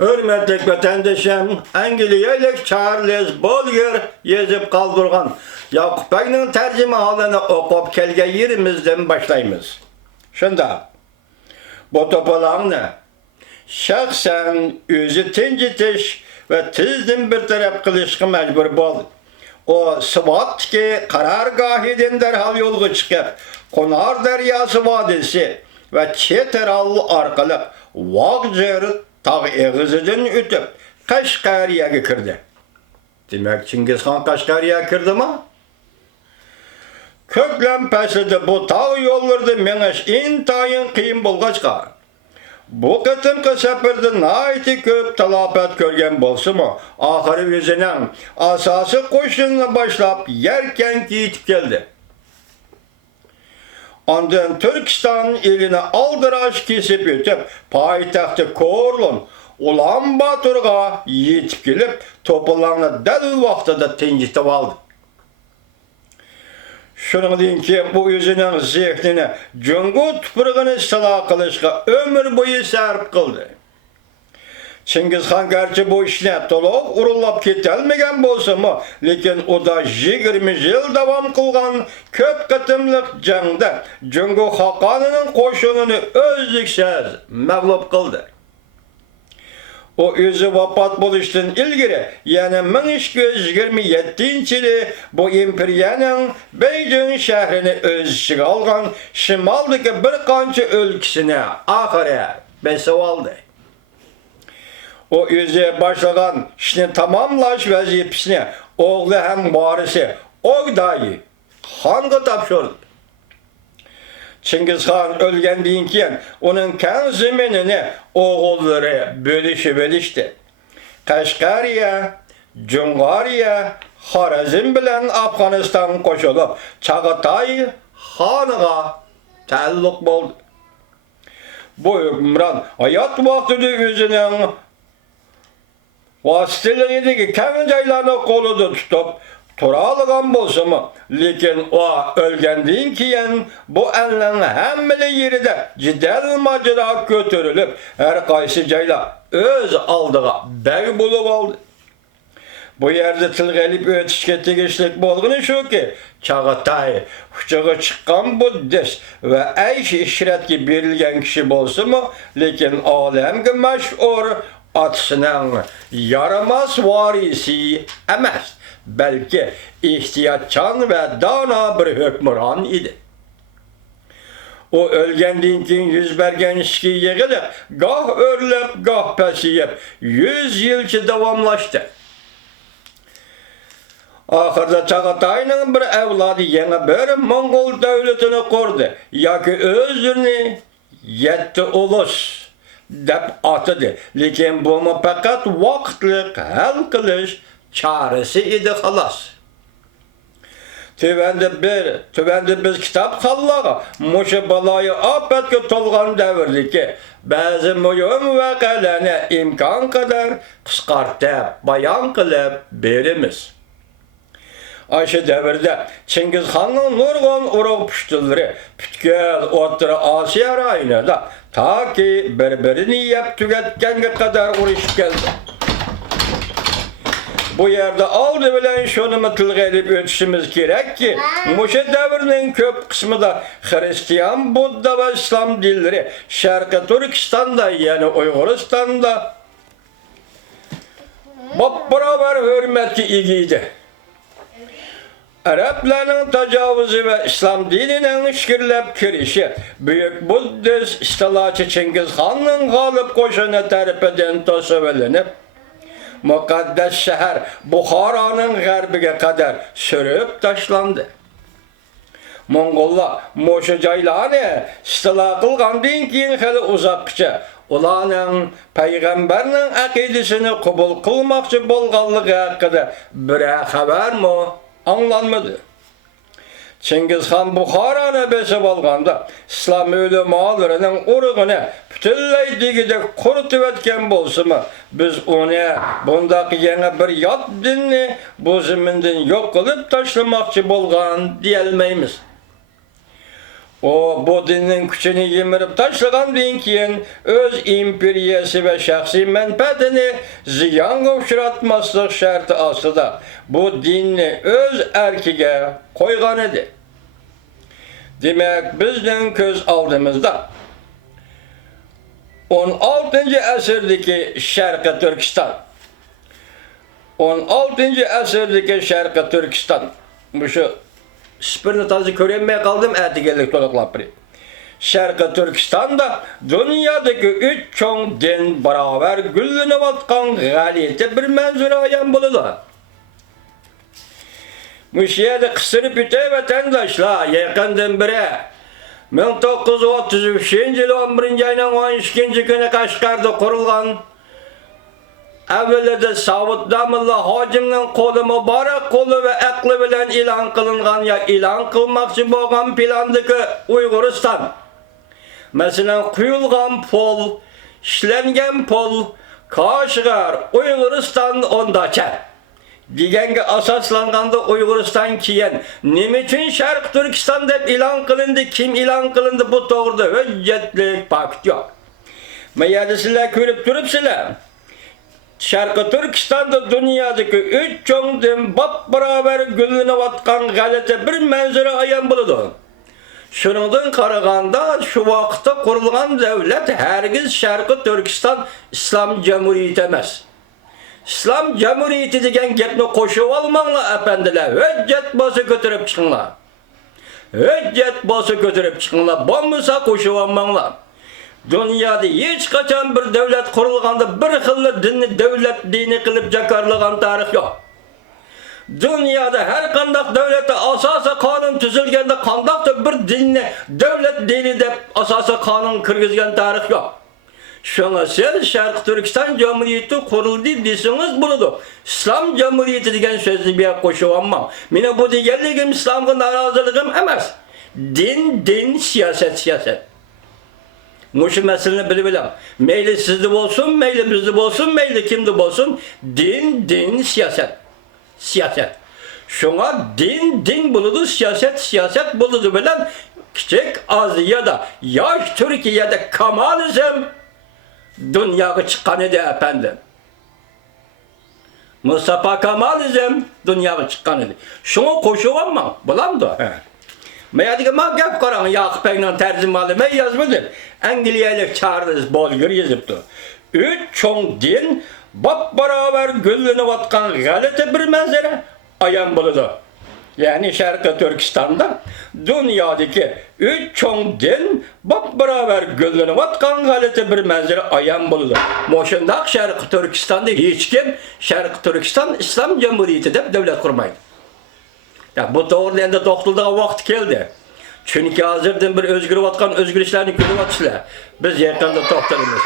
Hürmetlik vatandaşım, Angliyalık Charles Bolger yazıp kaldırgan Yakup Bey'nin tercüme halini okup kelge yerimizden başlayımız. Şunda, bu topalarını şahsen özü tincitiş ve tizden bir taraf kılışkı mecbur bol. O sıvat ki karargahiden derhal yolga çıkıp, Konar Deryası Vadisi ve Çeteral arkalı Vağcır tağ eğizidin ütüp Kaşgariya'ya kirdi. Demek Çingiz Han Kaşgariya'ya kirdi mi? Köklem pesidi bu tağ yollardı meneş intayın kıyım bulgaçka. Bu kıtımkı sefirde naiti köp talafet görgen bolsu mu? Ahırı yüzünen asası koşununa başlap yerken giyitip geldi. Ondan Türkistan iline aldıraş kesip ötüp payitahtı Korlun Ulan Batur'a yetip gelip topularını del vaxtada tencitip aldı. Şunun deyin ki bu yüzünün zihnini cüngü tüpürgünü sıla kılışka ömür boyu sərp kıldı. Çingiz Han gerçi bu işine dolup urullap ketelmegen bolsa mı, lekin o da 20 yıl devam kılgan köp kıtımlık jangda Cüngü Hakan'ın koşununu özlüksüz mağlup kıldı. O özü vafat buluştan ilgiri, yani 1227 yılı bu imperiyanın Beijing şehrini öz içine algan şimaldaki bir kançı ülkesine ahire besip aldı. O özü başlagan işini tamamlaş vazifesini oğlu hem varisi Ogdayı Han'a tapşırdı. Çingiz Han ölgenden keyin onun kan zeminini oğulları bölüştü. Kaşgariya, Cungariya, Xorazm bilen Afganistan koşulup Çağatay Hanıga ta'alluq boldu. Bu hükümran hayat vaxtida özünün vasıtalarındaki kan jaylarını koluda tutup turalıgan bolsa mı? Lekin o ölgenden keyin bu ellerin hemmeli yeride cidel macera götürülüp her kaysı jayla öz aldığa bey bulup aldı. Bu yerde tilgelip ötüşke tegişlik bolgunu şu ki Çağatay hıçığı çıkan Buddhist ve eyş işretki berilgen kişi bolsa mı? Lekin alemge meşhur atısının yaramaz varisi emez. Belki ihtiyatçan ve dana bir hükmüran idi. O ölgenden keyin yüz bergen işki yığılıp, gah örlep, gah pesiyip, 100 yılçı davamlaştı. Ahırda Çağatay'ın bir evladı yeni bir Mongol devletini kurdu. Yaki özünü yetti ulus dep atıdı. Lekin bu mu fakat vaktlik hal kılış çaresi idi halas. Tüvende biz kitap kallağı, muşu balayı apetki tolgan devirdeki, bazı mühim vakalarını imkan kadar kıskartıp, bayan kılıp berimiz. Ayşe devirde Çingiz Han'ın nurgun uruq püştülleri pütkel Orta Asya rayonunda ta ki birbirini yep tüketkenге kadar uğraşıp geldi. Bu yerde aldı bilen şunu tilgelip ötüşümüz gerek ki muşu devrinin köp kısmı da Hristiyan, Budda ve İslam dilleri Şarkı Türkistan'da yani Uyguristan'da beraber hürmetki ilgiydi. Arapların tecavüzü ve İslam dininin işkirlep kirişi büyük Buddhist istilaçı Çingiz Han'ın galip koşunu terpeden tosvelenip mukaddes şehir Bukhara'nın garbige kadar sürüp taşlandı. Mongollar moşu jaylarını istila kılgandan keyin hali uzakça ulanın peygamberinin akidesini kabul kılmakçı bolganlığı hakkında bir haber mi anlanmadı. Çingiz Han Bukhara'nı besip alganda İslam ulemalarının uruğunu bütünley digide kurutup etken bolsa mı biz onu bundaki yeni bir yat dinni bu ziminden yok kılıp taşlamakçı bolgan diyelmeyimiz. O bu dinin küçünü yemirip taşlagandan keyin öz imperiyasi ve şahsi menfaatini ziyanga uçratmaslık şartı aslında bu dinni öz erkige koygan idi. Demek bizden köz aldığımızda 16. asırdaki Şarkı Türkistan 16. asırdaki Şarkı Türkistan bu şu spirini tazı göremeye kaldım erdigelik tolaklap biri. Şarkı Türkistan'da dünyadaki 3 çoğun din beraber güllenip atkan galiyeti bir menzure ayan buludu. Bu şehirde kısırıp üte vatandaşlar yakından biri 1933 yılı 11. ayının 12. günü Kaşgar'da kurulgan evvelde Savut Damıllı Hacim'nin kolu mübarek kolu ve aklı bilen ilan kılıngan ya ilan kılmakçı boğan plandaki Uyguristan. Mesela kuyulgan pol, işlengen pol, Kaşgar, Uyguristan ondaça. Degenge asaslanganda Uyguristan kiyen. Niçin Şarkı Türkistan dep ilan kılındı, kim ilan kılındı bu doğruda hüccetlik pakt yok. Meyadisiyle körüp durupsiler. Şarkı Türkistan'da dünyadaki 3 çoğun din bap beraber gülünü vatkan galete bir menzure ayan buludu. Şunundan karaganda şu vakitte kurulgan devlet hergiz Şarkı Türkistan İslam Cumhuriyeti emez. İslam Cumhuriyeti degen gepni koşup almanglar efendiler. Hüccet bası götürüp çıkınlar. Hüccet bası götürüp çıkınlar. Bombasa koşup almanglar. Dünyada hiç kaçan bir devlet kurulganda bir xilli dinni devlet dini kılıp jakarlagan tarih yok. Dünyada her kandak devlete asası kanun tüzülgende kandak da bir dinni devlet dini de asası kanun kırgızgan tarih yok. Şuna siz Şarkı Türkistan Cumhuriyeti kuruldu desiniz buludu. İslam Cumhuriyeti degen sözü bir koşup almam. Mine bu digerligim İslam'a narazılığım emez. Din, siyaset. Muşu meselini bilip meyli sizde olsun, meyli bizde olsun, meyli kimde olsun. Din, siyaset. Şuna din buludu, siyaset buludu bilen küçük Asya'da, yaş Türkiye'de Kemalizm dünyaya çıkan idi efendim. Mustafa Kemalizm dünyaya çıkan idi. Şunu koşup almam, bulam da. Meyadiki ma gap karan Yakup Bey'nin tercümanı mey yazmadı. İngilizce Charles Bolger yazıptı. 3 çoğun din bap beraber güllenip atkan galete bir menzere ayan buludu. Yani Şarkı Türkistan'da dünyadaki 3 çoğun din bap beraber güllenip atkan galete bir menzere ayan buludu. Moşundak Şarkı Türkistan'da hiç kim Şarkı Türkistan İslam Cumhuriyeti de devlet kurmaydı. Ya bu doğru endi toxtulduğu vaqt keldi. Çünkü hazırdan bir özgür vatkan özgür işlerini görüp atışlar. Biz yakında toxtalımız.